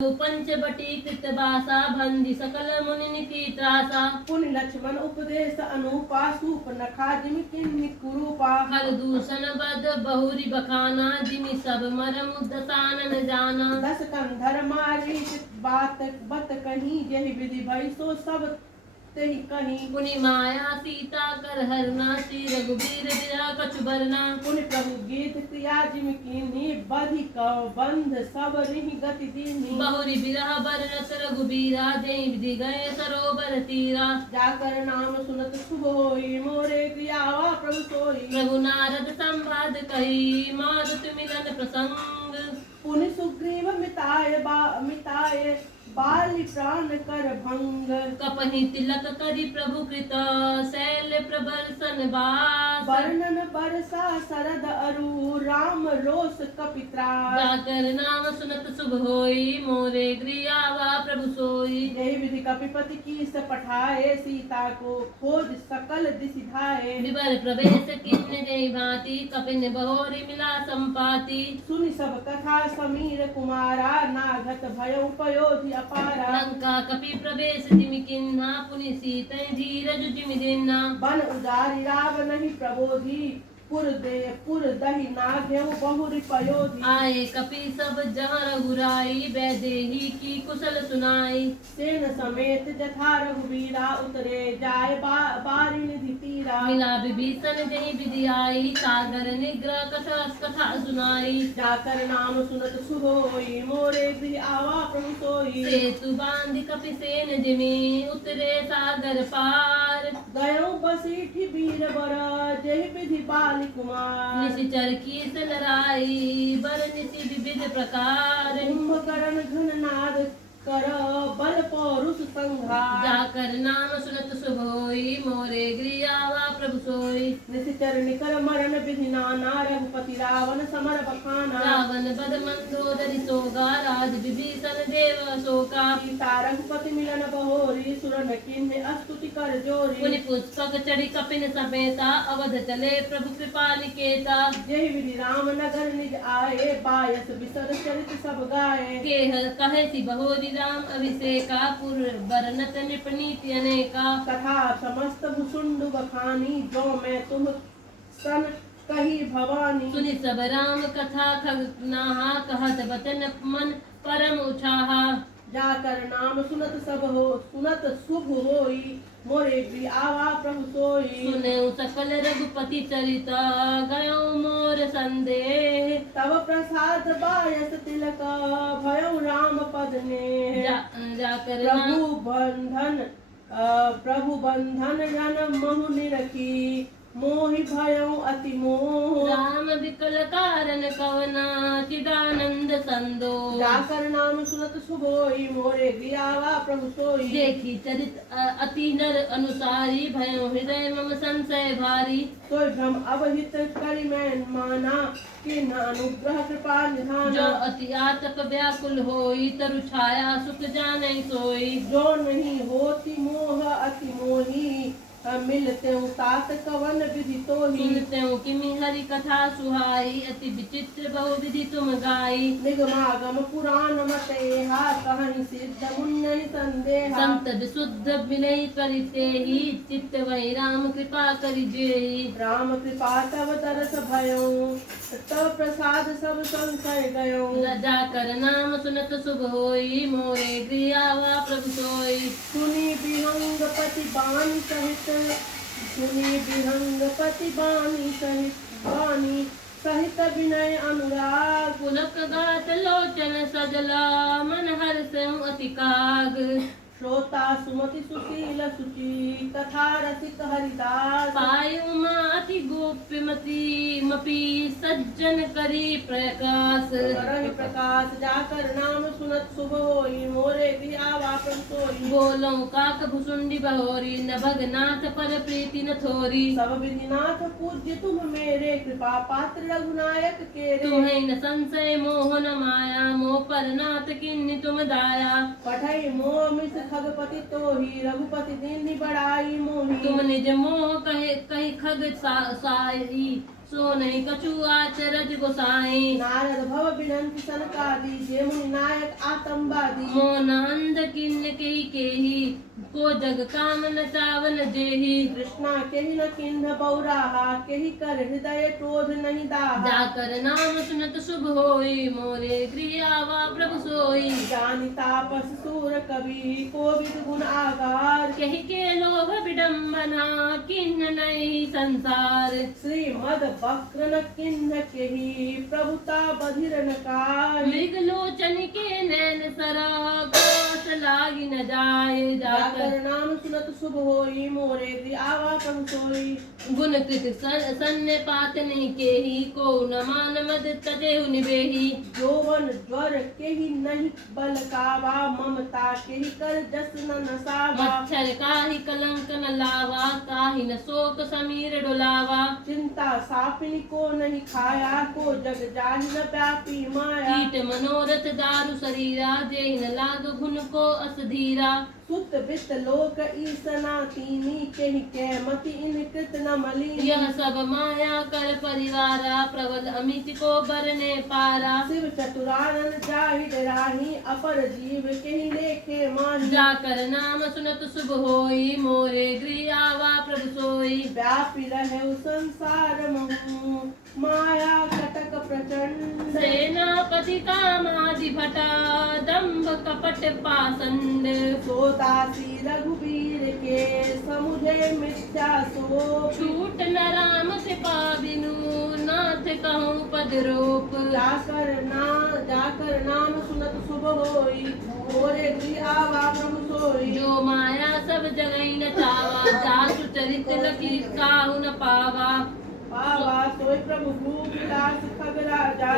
पंचवटी कृतबासा भंजी सकल मुनि की त्रासा। पुनि लक्ष्मण उपदेश अनुपा सूप नखा जिमि किन्हि कुरूपा। हर दूषण बद बहुरी बखाना जिमि सब मरम दसानन जाना। दस कंधर मारी बात बत कहीं यही विधि भई सो सब तेहि कहीं। पुनि माया सीता कर हरना श्री रघुबीर बिरह कछु बरना। पुनि प्रभु गीत क्रिया जिमि कीन्ही बधि कव बंध सब रिहि गति दीन्ही। बहुरी बिरह बरनत रघुबीरा जय विधि गए सरोवर तीरा। जाकर नाम सुनत शुभ होई मोरे क्रियावा प्रभु सोई। प्रभु नारद संवाद कही मारुत मिलन प्रसंग। पुनि सुग्रीव मिताय बाली प्राण कर भंग। कपहि तिलक करि प्रभु कृत शैल प्रबर्शन बास। वर्णन बरसा सरद अरु राम रोष कपित्रास। जाकर नाम सुनत शुभ होई मोरे गृहावा प्रभु सोई। यही विधि कपिपति की से पठाए सीता को खोज सकल दिशि धाये। विवर प्रवेश किन्ने जय भांति कपिन बहोरी मिला संपाति। सुनि सब कथा समीर कुमारा नाघत भय उपयोधि अपारा। लंका कपि प्रवेश जिमि किन्हा पुनि सीतै धीरज जिमि दिन्हा। बन उजारि रावणहि प्रबोधि पुर दहि नाघेउ बहुरि पयोधि। आए कपि सब जहाँ रघुराई वैदेही की कुशल सुनाई। सेन समेत जथा रघुवीरा उतरे जाय बारी निधि तीरा। मिला विभीषण जहि विधि आई सागर निग्रह कथा सुनाई। जाकर नाम सुनत शुभ होई मोरे गृह आवा प्रभु सोई। सेतु बांधि कपि सेन जिमि उतरे सागर पार। गयो बसीठि वीर बर जेहि विधि बाली कुमार। निशिचर की से लड़ाई बर निशि विविध प्रकार। कुंभकर्ण घन नाद कर बल पौरुष संहार। जाकर नाम सुनत शुभ होई मोरे गृह आवा प्रभु सोई। निशिचर निकर मरण विधि नाना रघुपति रावण समर बखाना। रावण बद मंदोदरी सोगा राज विभीषण देव अशोका। सीता रघुपति मिलन बहोरी सुरन किन्हि स्तुति कर जोरी। पुनि पुष्पक चढ़ी कपिन समेता अवध चले प्रभु कृपा निकेता। यही विधि राम नगर निज आए बायस बिसर चरित सब गाए। कहे सी बहोरी राम अभिषेका पुर बरनत निपनीति अनेका। कथा समस्त भुसुंडु बखानी जो मैं तुम सन कही भवानी। सुनि सब राम कथा खगनाहा कहत बचन मन परम उछाहा। जाकर नाम सुनत शुभ होई मोरे गृह आवा प्रभु सोई। सुने सकल रघुपति चरित गयो मोर संदेह। तब प्रसाद बायस तिलक भयो राम पद ने। जाकर प्रभु बंधन जन महु निरखी मोहि भयो अति मोह। राम विकल कारण कवना चिदानंद संदो। जाकर नाम सुनत शुभ होई मोरे गृह आवा प्रभु सोई। देखी चरित अति नर अनुसारी भयो हृदय मम संशय भारी। सोई भ्रम अवहित करि मैं माना किन्ह अनुग्रह कृपा निधाना। जो अति आतप व्याकुल होई तरु छाया सुख जानै सोई। जो नहीं होती मोह अति मोही मिलते तात कवन विधि तोही। सुनते किमि हरि कथा सुहाई अति विचित्र बहु विधि तुम गाई। निगमागम पुराण मतेहा कहीं सिद्ध मुन्नि संदेहा। संत विशुद्ध विनय करिते ही चित्त वही राम कृपा करिजेहि। राम कृपा तब तरस भयो तब प्रसाद सब संशय गयो। जाकर नाम सुनत शुभ होई मोरे गृह आवा प्रभु सोई। सुनी विहंगपति बानी सहित बानी सहित विनय अनुराग। पुलक गात लोचन सजला मन हर्ष अति काग। श्रोता सुमति सुशील सुचि कथा रसिक हरिदास। पाय उमा अति गोप्यमती मपी सज्जन करी प्रकाश। करहि प्रकाश जाकर नाम सुनत शुभ होई मोरे गृह आवा प्रभु सोई। बोलो काक भुसुंडी बहोरी न भगनाथ पर प्रीति न थोरी। सब विधिनाथ पूज्य तुम मेरे, कृपा पात्र रघुनायक केरे। तुम्हें न संशय मोह न माया, मोह पर नाथ किन्नी तुम दाया। पठई मोह मिस खगपति तोही, रघुपति दीन्हि बड़ाई मोही। तुम निज मोह कहे कही खग साई, सो नहीं कछु आचरज गोसाई। नारद भव बिनंति सनकादि, जे मुनि नायक आतंबादी। मोन अंध किन्न केही, को जग काम न चावन जेही। कृष्णा केहि न किन्ह बौराहा, केहि कर हृदय क्रोध नहीं दाहा। जाकर नाम सुनत शुभ होई, मोरे गृह आवा प्रभु सोई। जानि तापस सूर कवि, कोविद गुण आगार। कही के लोभ विडम्बना, किन्न नहीं संसार। श्रीमद वक्र न किन्ह केहि, प्रभुता बधिर न कार। मृग लोचन के नैन सरा, कोस लागी न जाए। जाकर नाम सुनत शुभ होई, मोरे गृह आवा प्रभु सोई। गुण कृत सन्य पात नहीं केही, को न मान मद तजेहु निबेही। यौवन ज्वर केहि नहीं बल कावा, ममता केहि कर जस न नसावा। मच्छर काहि कलंक न लावा, काहि न शोक समीर डोलावा। चिंता सापिनी को नहीं खाया, को जग जाहि न व्यापी माया। कीट मनोरथ दारु शरीरा, जेहि न लाग घुन को असधीरा। सुत वित्त लोक ईसना तीनी, केहि के मति इन कृत न मलिनी। यह सब माया कर परिवारा, प्रबल अमित को बरने पारा। शिव चतुरानन जाहि डराहि, अपर जीव केहि लेखे माहि। जाकर नाम सुनत शुभ होई, मोरे गृह आवा प्रभु सोई। व्यापी रहे संसार महु, माया कटक प्रचंड। सेनापति कामादि भटा, दंभ कपट पाषंड। सोदासी रघुवीर के, समुझे मिथ्या सो। छूट न राम कृपा बिनु, नाथ कहूँ पद रूप। जाकर नाम सुनत शुभ होई, मोरे गृह आवा प्रभु सोई। जो माया सब जगई न चावा, जासु चरित लकी काहु न पावा। पावा सोई प्रभु भूप दास खग राजा,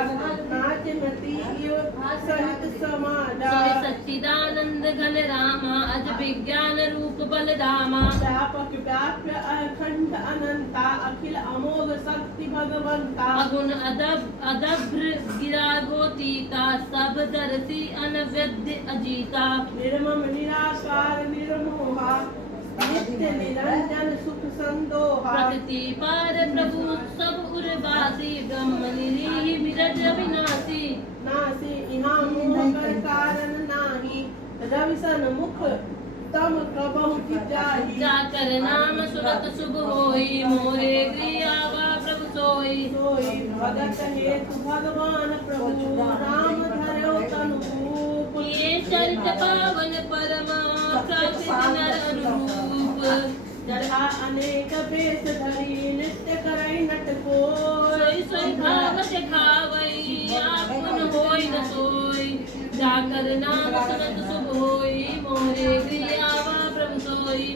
नाच मती सहित समाजा। सोई सच्चिदानंद घन रामा, अज विज्ञान रूप बलधामा। व्यापक व्याप्य अखंड अनंता, अखिल अमोघ शक्ति भगवंता। अगुण अदभ्र गिरा गोतीका, सब दर्शी अनवद्य अजीता। निर्मम निराकार निर्मोहा, नित्य निरंजन सुख संदोहा। प्रकृति पार प्रभु सब उर्वासी, ब्रह्म निरीह विरज अविनाशी। नासी इहाँ मोह कर कारण नाही, रविसन मुख तम कबहु जाहि। जाकर नाम सुनत शुभ होई, मोरे गृह आवा प्रभु सोई। सोई भगत हेतु भगवान प्रभु, राम धर्यो तनु। ये चरित पावन परमा, प्राकृत नर अनुरूप। जड़ा अनेक बेस धरी, नित्य करई नट को। सोई सोई भाव दिखावई, आपुन होई न सोई। जाकर नाम सुनत शुभ होई, मोरे गृह आवा प्रभु सोई।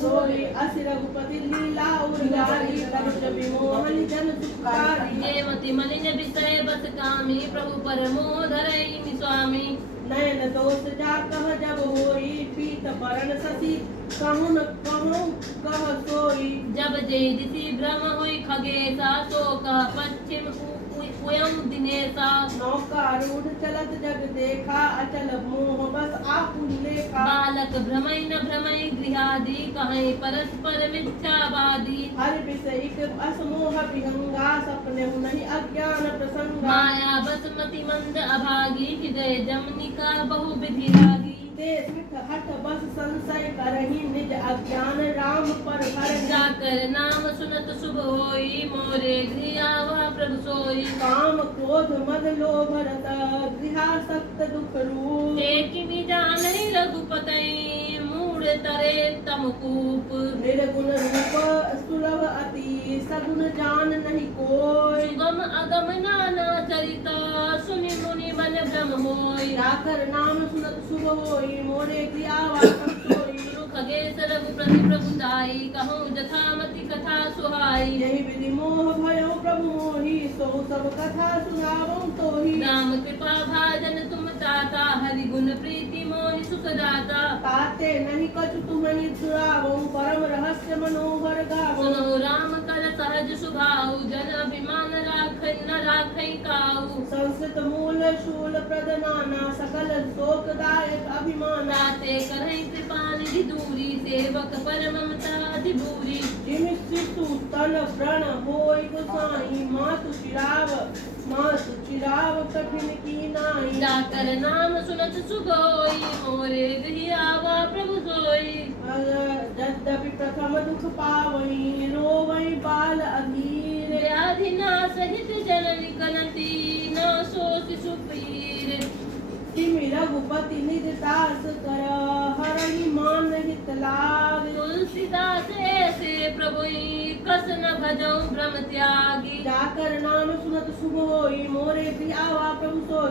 सोई असि रघुपति लीला उर्गारी, करुष विमोहन जन सुखारी। देवति मलिन विषय बस कामी, प्रभु परमो धरई स्वामी। नयन दोष जा कह जब होई, पीत बरन शशि कहु न कहूँ कह सोई। जब जय दिशि भ्रम हुई खगेशा, सो कह पश्चिम उयम दिनेशा। नौकारूढ़ चलत जग देखा, अचल मोह बस आपुन लेखा। बालक भ्रमई न भ्रमई गृहादि, कहीं परस्पर मिथ्यावादी। हर विषयिक असमोह विहंगा, सपने नहीं अज्ञान प्रसंगा। माया बसमति मंद अभागी, हृदय जमनिका बहु विधि लागी। देश हट बस संशय करही, निज अज्ञान राम पर हर। जाकर नाम सुनत शुभ होई, मोरे गृह आवा प्रभु सोई। काम क्रोध मद लोभ रत, गृहासक्त दुख रूप। देखि जानहि रघुपतई, मूढ़ तरे तम कूप। निर्गुण रूप सुलभ अति, सगुण जान नहीं कोई। सुगम अगम नाना चरिता, सुनि मुनि मन भ्रम होई। जाकर नाम सुनत शुभ होई, मोरे गृह आवा प्रभु सोई। खगेश रघुपति प्रभुताई, कहूँ जथामति कथा सुहाई। यही विधि मोह भयो प्रभु मोहि, सो सब कथा सुनावं तोहि। राम कृपा भाजन तुम ताता, हरि गुण प्रीति मोहि सुख दाता। ते नहीं कछु तुम्हें दुरावो परम रहस्य मनोहर गावो सुनो राम कर सहज सुभाऊ जन अभिमान राखै न राखै काऊ संस्कृत मूल शूल प्रदनाना सकल शोकदायक अभिमाना नाते करहि कृपा निधि दूरी सेवक पर ममता अधिभूरी जिम शिशु तन व्रण होय गोसाई मातु चिराव कठिन की नाई जाकर नाम सुनत सुगोई मोरे गृह आवा प्रभु सोई यद्यपि प्रथम दुख पावई रोवई बाल अधीर व्याधि ना सहित जननी कनती न सो शिशु पीर तिमि रघुपति निज दास कर हरहि मान हित लाग तुलसीदास ऐसे प्रभु कस न भजऊ भ्रम त्यागी जाकर नाम सुनत शुभ होई मोरे प्रिय आवा प्रभु सोई